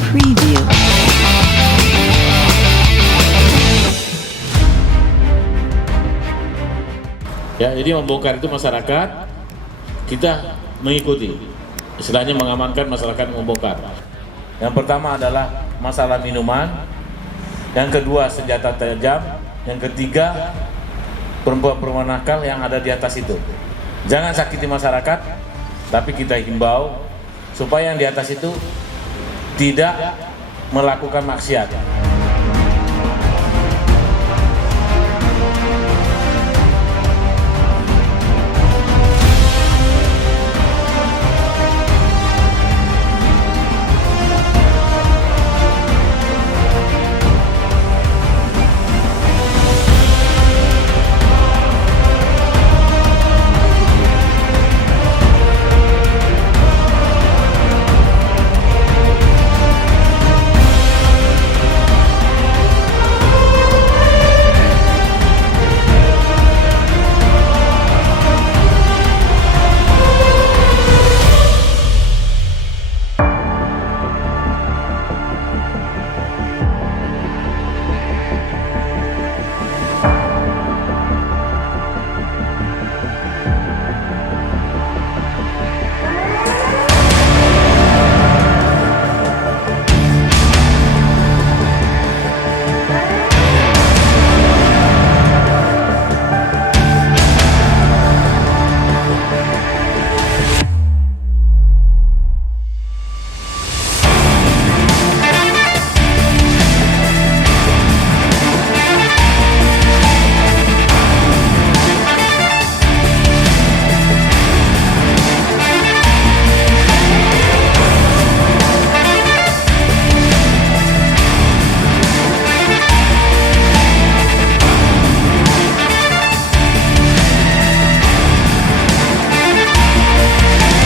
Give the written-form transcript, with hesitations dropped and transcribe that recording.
Preview. Ya, jadi membongkar itu masyarakat, kita mengikuti, istilahnya mengamankan masyarakat membongkar. Yang pertama adalah masalah minuman, yang kedua senjata tajam, yang ketiga perempuan-perempuan nakal yang ada di atas itu. Jangan sakiti masyarakat, tapi kita himbau supaya yang di atas itu tidak melakukan maksiat.